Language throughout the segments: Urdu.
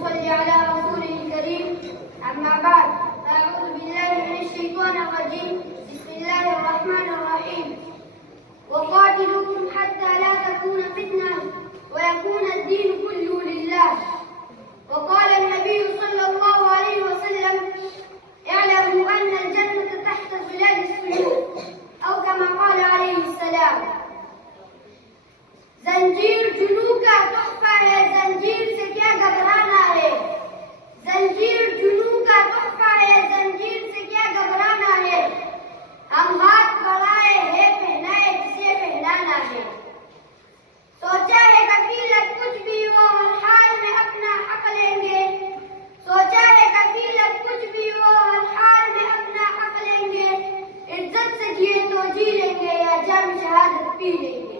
صل على رسوله الكريم. أما بعد، أعوذ بالله من الشيطان الرجيم. بسم الله الرحمن الرحيم. وقاتلوهم حتى لا تكون فتنة ويكون الدين كله لله. وقال النبي صلى الله عليه وسلم: اعلموا أن الجنة تحت ظلال السيوف، أو كما قال عليه السلام. زنجیر جنوں کا تحفہ ہے، زنجیر سے کیا گھبرانا ہے. زنجیر جنوں کا تحفہ ہے، زنجیر سے کیا گھبرانا ہے. ہم ہاتھ بڑھائے ہے، پہنائے جسے پہنانا ہے. سوچا ہے کفیلت کچھ بھی ہو ہر حال میں اپنا حق لیں گے. سوچا ہے کفیلت کچھ بھی ہو ہر حال میں اپنا حق لیں گے. عزت سے جیے تو جی لیں گے یا جم شہادت پی لیں گے.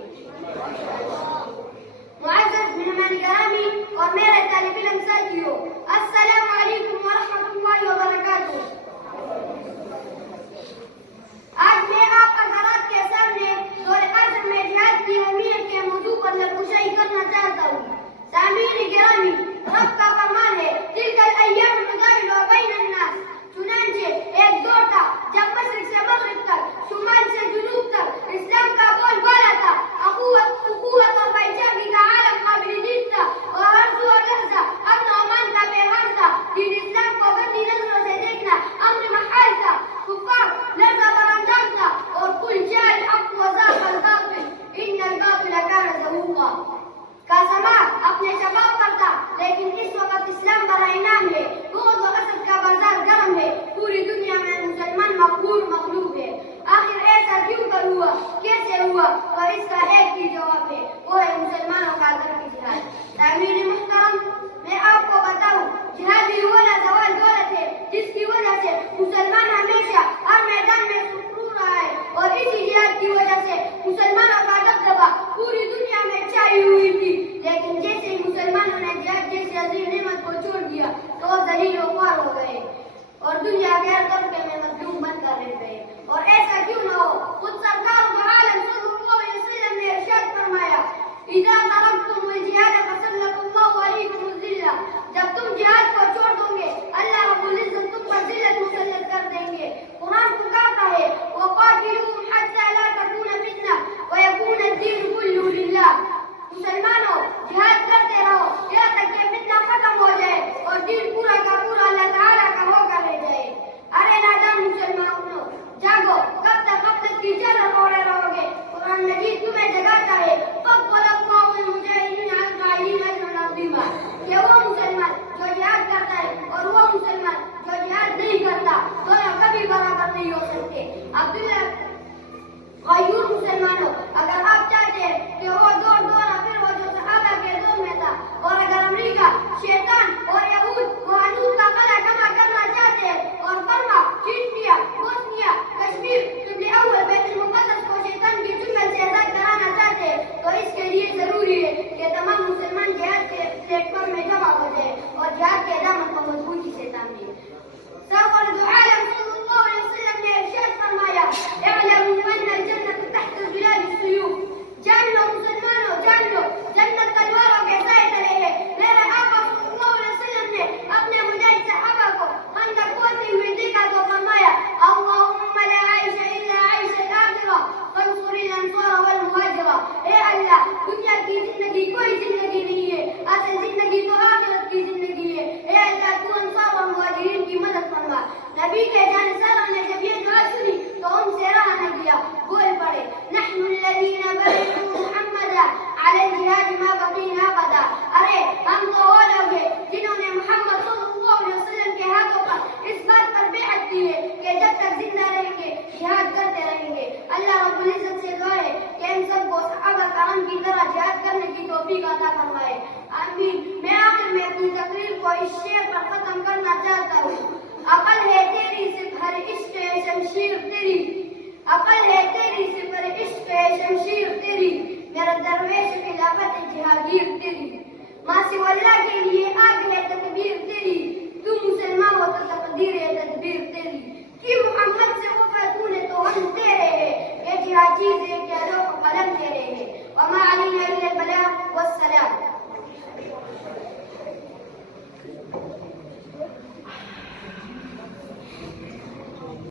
معزز مہمان گرامی اور میرے طالب علم ساتھیوں، السلام علیکم ورحمۃ اللہ وبرکاتہ. آج میں آپ حضرات کے سامنے دور عصر میں جہاد کی اہمیت کے موضوع پر نقاشی کرنا چاہتا ہوں. سامعین گرامی، رب کا فرمان ہے: تلک الایام نداولها بین الناس. چنانچہ ایک دور تھا جب مشرق سے مغرب تک، شمال سے جنوب تک اسلام کا بول بالا تھا. اخوت اور بھائی چارگی کا عالم قابل دید تھا اور ہر سو اور لحظہ امن و امان کا پیغام تھا. دین اسلام کو گندی نظروں سے دیکھنا امر محال تھا. کفار لرزہ برانداز تھا اور کل جاء الحق وزاق الباطل ان الباطل كان زهوقا. کا سما اپنے شباب پر تھا، لیکن اس وقت اسلام بڑا انعام ہے. بغض و حسد کا بازار گرم ہے. پوری دنیا میں مسلمان مقبول مخلوق ہے. آخر ایسا کیوں کر ہوا، کیسے ہوا؟ اور اس کا ایک ہی جواب ہے، وہ ہے مسلمانوں کا گھر کی جہاد. سامعین محترم، میں آپ کو بتاؤں، جہاد ہی وہ زوال دولت ہے جس کی وجہ سے مسلمان ہمیشہ ہر میدان میں سرخرو رہا ہے. اور اسی جہاد کی وجہ سے مسلمانوں کا دبدبہ پوری دنیا میں چھائی ہوئی تھی. لیکن جیسے ہی مسلمانوں نے جہاد جیسی عظیم نعمت کو چھوڑ دیا تو وہ ذلیل و خوار ہو گئے اور دنیا کے ہر طبقے میں مظلوم بن کر رہ گئے. اور ایسا کیوں نہ ہو، خود سرکار دو عالم صلی اللہ علیہ وسلم نے ارشاد فرمایا: اذا ترکتم الجہاد فسلط اللہ علیکم الذلہ. جب تم جہاد کو چھوڑ دو گے، اللہ رب العزت تم پر ذلت مسلط کر دیں گے. قرآن پکارتا ہے: وقاتلوهم حتى لا تكون فتنة ويكون الدين كله لله. مسلمانوں، جہاد کرتے رہو یہاں تک کہ فتنہ ختم ہو جائے اور دین پورا کا پورا اللہ تعالیٰ کا ہو کر رہ جائے. ارے نادان مسلمانوں، جاگو! کب تک کی جرت اوڑے رہو گے؟ قرآن مجید تمہیں جگاتا ہے: فضل اللہ المجاہدین علی القاعدین اجرا عظیما. کہ وہ مسلمان جو جہاد کرتا ہے اور وہ مسلمان جو جہاد نہیں کرتا، دونوں کبھی برابر نہیں ہو سکتے. عبداللہ غیور مسلمانوں، اگر آپ چاہتے ہیں کہ وہ دور پھر وہ جو صحابہ کے دور میں تھا، اور اگر امریکہ، شیطان اور یہود وہ حدود کا قلعہ جمع کرنا چاہتے ہیں اور برما، چیچنیا، بوسنیا، کشمیر، قبل اول بیت المقدس کو شیطان کی چنگل سے آزاد کرانا چاہتے ہیں، تو اس کے لیے ضروری ہے کہ تمام مسلمان جہاد کے پلیٹ فارم میں جمع ہو جائے اور جہاد کے دامن کو مضبوطی سے تھامے. سرور دو عالم صلی اللہ علیہ وسلم نے ارشاد فرمایا: اعلموا ان الجنة تحت ظلال السيوف. جان لو مسلمانوں، جان لو، جنت تلواروں کے سائے تلے ہے. میرے آقا صلی اللہ علیہ وسلم نے اپنے مجاہد صحابہ کو خندق کھودتے ہوئے دیکھا تو فرمایا: اللهم لا عيش الا عيش الآخرة فانصر الانصار والمهاجرة. اے اللہ، دنیا کی زندگی کوئی زندگی نہیں ہے، اصل زندگی تو آخرت کی زندگی ہے. اے اللہ، تو انصار اور مہاجرین کی مدد فرما. نبی کے جانشینوں نے جب یہ دعا سنی تو ان سے رہا نہ گیا، بول پڑے: نحن الذين بايعوا محمدا على الجهاد ما بقينا ابدا. ارے ہم تو وہ لوگ ہیں جنہوں نے محمد صلی اللہ علیہ وسلم کے ہاتھوں پر اس بات پر بیعت کی ہے کہ جب تک زندہ رہیں گے جہاد کرتے رہیں گے. اللہ رب العزت سے دعا ہے کہ ہم سب کو صحابہ کرام کی طرح جہاد کرنے کی توفیق عطا فرمائے. آمین. میں آخر میں اپنی تقریر کو اس شعر پر ختم کرنا چاہتا ہوں: عقل ہے تیری صرف ہر عشق ہے شمشیر تیری. عقل ہے تیری صرف ہر عشق ہے شمشیر تیری. میرا درویش خلافت جہانگیر تیری. ماں سے اللہ کے لیے آگ ہے تکبیر تیری. تو مسلمان ہو تو تقدیر ہے تدبیر تیری. کہ محمد سے وفا تو نے تو ہم تیرے ہیں. یہ جہاد چیز ہے کہ لوح قلم تیرے ہیں. وما علینا الا البلاغ والسلام.